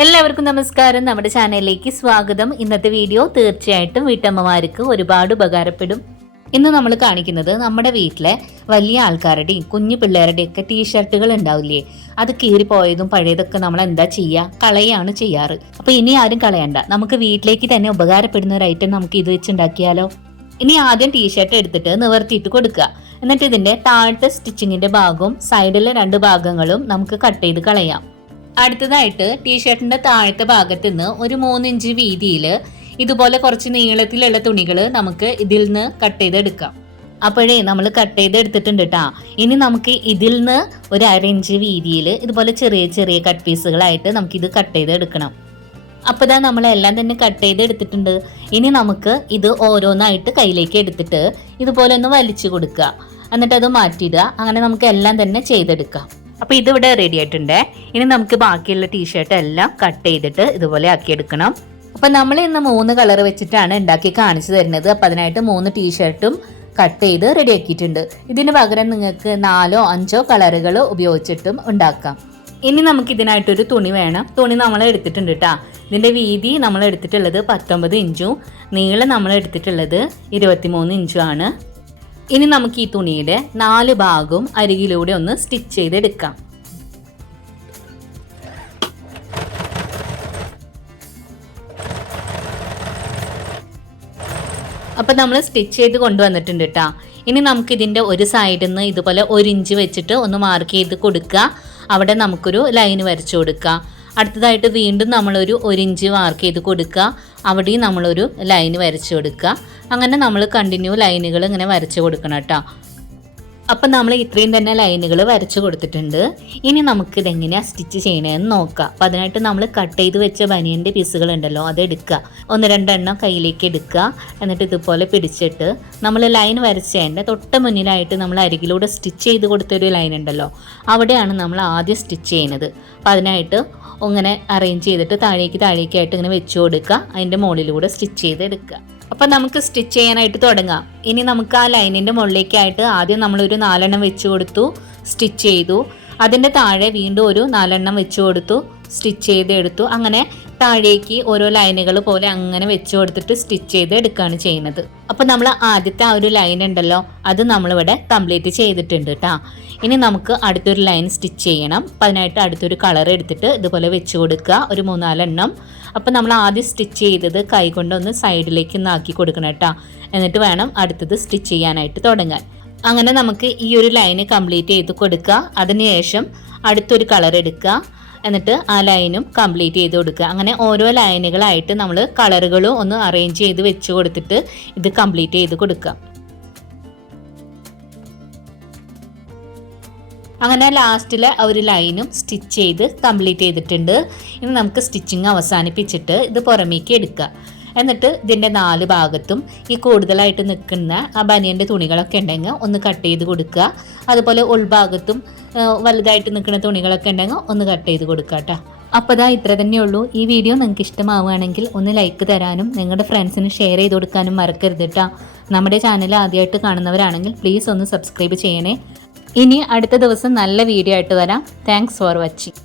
എല്ലാവർക്കും നമസ്കാരം. നമ്മുടെ ചാനലിലേക്ക് സ്വാഗതം. ഇന്നത്തെ വീഡിയോ തീർച്ചയായിട്ടും വീട്ടമ്മമാർക്ക് ഒരുപാട് ഉപകാരപ്പെടും. ഇന്ന് നമ്മൾ കാണിക്കുന്നത് നമ്മുടെ വീട്ടിലെ വലിയ ആൾക്കാരുടെയും കുഞ്ഞു പിള്ളേരുടെയും ഒക്കെ ടീഷർട്ടുകൾ ഉണ്ടാവില്ലേ? അത് കീറിപ്പോയതും പഴയതൊക്കെ നമ്മൾ എന്താ ചെയ്യുക? കളയാണ് ചെയ്യാറ്. അപ്പൊ ഇനി ആരും കളയണ്ട. നമുക്ക് വീട്ടിലേക്ക് തന്നെ ഉപകാരപ്പെടുന്ന ഒരു ഐറ്റം നമുക്ക് ഇത് വെച്ചുണ്ടാക്കിയാലോ ഇനി ആദ്യം ടീഷർട്ട് എടുത്തിട്ട് നിവർത്തിയിട്ട് കൊടുക്കുക. എന്നിട്ട് ഇതിന്റെ താഴത്തെ സ്റ്റിച്ചിങ്ങിന്റെ ഭാഗവും സൈഡിലെ രണ്ട് ഭാഗങ്ങളും നമുക്ക് കട്ട് ചെയ്ത് കളയാം. അടുത്തതായിട്ട് ടീഷർട്ടിന്റെ താഴത്തെ ഭാഗത്ത് നിന്ന് ഒരു മൂന്നിഞ്ച് വീതിയിൽ ഇതുപോലെ കുറച്ച് നീളത്തിലുള്ള തുണികൾ നമുക്ക് ഇതിൽ നിന്ന് കട്ട് ചെയ്തെടുക്കാം. അപ്പോഴേ നമ്മൾ കട്ട് ചെയ്തെടുത്തിട്ടുണ്ട് കേട്ടാ ഇനി നമുക്ക് ഇതിൽ നിന്ന് ഒരു അര ഇഞ്ച് വീതിയിൽ ഇതുപോലെ ചെറിയ ചെറിയ കട്ട് പീസുകളായിട്ട് നമുക്ക് ഇത് കട്ട് ചെയ്തെടുക്കണം അപ്പോൾ നമ്മൾ എല്ലാം തന്നെ കട്ട് ചെയ്തെടുത്തിട്ടുണ്ട്. ഇനി നമുക്ക് ഇത് ഓരോന്നായിട്ട് കയ്യിലേക്ക് എടുത്തിട്ട് ഇതുപോലെ ഒന്ന് വലിച്ചു കൊടുക്കുക. എന്നിട്ട് അത് മാറ്റിയിടുക. അങ്ങനെ നമുക്ക് എല്ലാം തന്നെ ചെയ്തെടുക്കാം. അപ്പോൾ ഇതിവിടെ റെഡി ആയിട്ടുണ്ട്. ഇനി നമുക്ക് ബാക്കിയുള്ള ടീഷർട്ട് എല്ലാം കട്ട് ചെയ്തിട്ട് ഇതുപോലെ ആക്കി എടുക്കണം അപ്പോൾ നമ്മൾ ഇന്ന് മൂന്ന് കളർ വെച്ചിട്ടാണ് ഉണ്ടാക്കി കാണിച്ചു തരുന്നത്. അപ്പൊ അതിനായിട്ട് മൂന്ന് ടീഷർട്ടും കട്ട് ചെയ്ത് റെഡി ആക്കിയിട്ടുണ്ട്. ഇതിന് പകരം നിങ്ങൾക്ക് നാലോ അഞ്ചോ കളറുകൾ ഉപയോഗിച്ചിട്ടും ഉണ്ടാക്കാം. ഇനി നമുക്ക് ഇതിനായിട്ടൊരു തുണി വേണം. തുണി നമ്മൾ എടുത്തിട്ടുണ്ട് കേട്ടോ ഇതിന്റെ വീതി നമ്മൾ എടുത്തിട്ടുള്ളത് പത്തൊമ്പത് ഇഞ്ചും. നീളം നമ്മൾ എടുത്തിട്ടുള്ളത് ഇരുപത്തിമൂന്ന് ഇഞ്ചും ആണ്. ഇനി നമുക്ക് ഈ തുണിയുടെ നാല് ഭാഗവും അരികിലൂടെ ഒന്ന് സ്റ്റിച്ച് ചെയ്തെടുക്കാം. അപ്പം നമ്മൾ സ്റ്റിച്ച് ചെയ്ത് കൊണ്ടുവന്നിട്ടുണ്ട് കേട്ടോ ഇനി നമുക്ക് ഇതിന്റെ ഒരു സൈഡിൽ നിന്ന് ഇതുപോലെ ഒരു ഇഞ്ച് വെച്ചിട്ട് ഒന്ന് മാർക്ക് ചെയ്ത് കൊടുക്കുക. അവിടെ നമുക്കൊരു ലൈൻ വരച്ചു കൊടുക്കുക. അടുത്തതായിട്ട് വീണ്ടും നമ്മളൊരു ഒരു ഇഞ്ച് മാർക്ക് ചെയ്ത് കൊടുക്കുക. അവിടെയും നമ്മളൊരു ലൈൻ വരച്ചു കൊടുക്കുക. അങ്ങനെ നമ്മൾ കണ്ടിന്യൂ ലൈനുകൾ ഇങ്ങനെ വരച്ചു കൊടുക്കണം കേട്ടോ. അപ്പം നമ്മൾ ഇത്രയും തന്നെ ലൈനുകൾ വരച്ചു കൊടുത്തിട്ടുണ്ട്. ഇനി നമുക്ക് ഇതെങ്ങനെയാണ് സ്റ്റിച്ച് ചെയ്യണമെന്ന് നോക്കാം. അപ്പം അതിനായിട്ട് നമ്മൾ കട്ട് ചെയ്ത് വെച്ച ബനിയന്റെ പീസുകൾ ഉണ്ടല്ലോ അത് എടുക്കുക. ഒന്ന് രണ്ടെണ്ണം കയ്യിലേക്ക് എടുക്കുക. എന്നിട്ട് ഇതുപോലെ പിടിച്ചിട്ട് നമ്മൾ ലൈൻ വരച്ചതിന്റെ തൊട്ട് മുന്നിലായിട്ട് നമ്മൾ അരികിലൂടെ സ്റ്റിച്ച് ചെയ്ത് കൊടുത്തൊരു ലൈൻ ഉണ്ടല്ലോ അവിടെയാണ് നമ്മൾ ആദ്യം സ്റ്റിച്ച് ചെയ്യുന്നത് അപ്പം അതിനായിട്ട് ഇങ്ങനെ അറേഞ്ച് ചെയ്തിട്ട് താഴേക്ക് താഴേക്കായിട്ട് ഇങ്ങനെ വെച്ച് കൊടുക്കുക. അതിന്റെ മുകളിലൂടെ സ്റ്റിച്ച് ചെയ്ത് എടുക്കുക. അപ്പം നമുക്ക് സ്റ്റിച്ച് ചെയ്യാനായിട്ട് തുടങ്ങാം. ഇനി നമുക്ക് ആ ലൈനിന്റെ മുകളിലേക്കായിട്ട് ആദ്യം നമ്മളൊരു നാലെണ്ണം വെച്ച് കൊടുത്തു സ്റ്റിച്ച് ചെയ്തു. അതിന്റെ താഴെ വീണ്ടും ഒരു നാലെണ്ണം വെച്ച് കൊടുത്തു. സ്റ്റിച്ച് ചെയ്ത് എടുത്തു അങ്ങനെ താഴേക്ക് ഓരോ ലൈനുകൾ പോലെ അങ്ങനെ വെച്ച് കൊടുത്തിട്ട് സ്റ്റിച്ച് ചെയ്ത് എടുക്കുകയാണ് ചെയ്യുന്നത്. അപ്പോൾ നമ്മൾ ആദ്യത്തെ ആ ഒരു ലൈൻ ഉണ്ടല്ലോ അത് നമ്മളിവിടെ കംപ്ലീറ്റ് ചെയ്തിട്ടുണ്ട് കേട്ടോ ഇനി നമുക്ക് അടുത്തൊരു ലൈൻ സ്റ്റിച്ച് ചെയ്യണം. അപ്പം അതിനായിട്ട് അടുത്തൊരു കളർ എടുത്തിട്ട് ഇതുപോലെ വെച്ച് കൊടുക്കുക ഒരു മൂന്നാലെണ്ണം. അപ്പം നമ്മൾ ആദ്യം സ്റ്റിച്ച് ചെയ്തത് കൈ കൊണ്ടൊന്ന് സൈഡിലേക്ക് ഒന്ന് ആക്കി കൊടുക്കണം കേട്ടോ എന്നിട്ട് വേണം അടുത്തത് സ്റ്റിച്ച് ചെയ്യാനായിട്ട് തുടങ്ങാൻ. അങ്ങനെ നമുക്ക് ഈ ഒരു ലൈന് കംപ്ലീറ്റ് ചെയ്ത് കൊടുക്കുക. അതിനുശേഷം അടുത്തൊരു കളർ എടുക്കുക. എന്നിട്ട് ആ ലൈനും കംപ്ലീറ്റ് ചെയ്ത് കൊടുക്കുക. അങ്ങനെ ഓരോ ലൈനുകളായിട്ട് നമ്മൾ കളറുകളും ഒന്ന് അറേഞ്ച് ചെയ്ത് വെച്ച് കൊടുത്തിട്ട് ഇത് കംപ്ലീറ്റ് ചെയ്ത് കൊടുക്കുക. അങ്ങനെ ലാസ്റ്റിലെ ഒരു ലൈനും സ്റ്റിച്ച് ചെയ്ത് കംപ്ലീറ്റ് ചെയ്തിട്ടുണ്ട്. ഇനി നമുക്ക് സ്റ്റിച്ചിങ് അവസാനിപ്പിച്ചിട്ട് ഇത് പുറമേക്ക് എടുക്കുക. എന്നിട്ട് ഇതിന്റെ നാല് ഭാഗത്തും ഈ കൂടുതലായിട്ട് നിൽക്കുന്ന ആ ബനിയന്റെ തുണികളൊക്കെ ഉണ്ടെങ്കിൽ ഒന്ന് കട്ട് ചെയ്ത് കൊടുക്കുക. അതുപോലെ ഉൾഭാഗത്തും വലുതായിട്ട് നിൽക്കുന്ന തുണികളൊക്കെ ഉണ്ടെങ്കിൽ ഒന്ന് കട്ട് ചെയ്ത് കൊടുക്കുക കേട്ടോ. അപ്പോൾ ഇതാ ഇത്ര തന്നെയുള്ളൂ ഈ വീഡിയോ നിങ്ങൾക്ക് ഇഷ്ടമാവുകയാണെങ്കിൽ ഒന്ന് ലൈക്ക് തരാനും നിങ്ങളുടെ ഫ്രണ്ട്സിന് ഷെയർ ചെയ്ത് കൊടുക്കാനും മറക്കരുത് കേട്ടോ. നമ്മുടെ ചാനൽ ആദ്യമായിട്ട് കാണുന്നവരാണെങ്കിൽ പ്ലീസ് ഒന്ന് സബ്സ്ക്രൈബ് ചെയ്യണേ. ഇനി അടുത്ത ദിവസം നല്ല വീഡിയോ ആയിട്ട് വരാം. Thanks for watching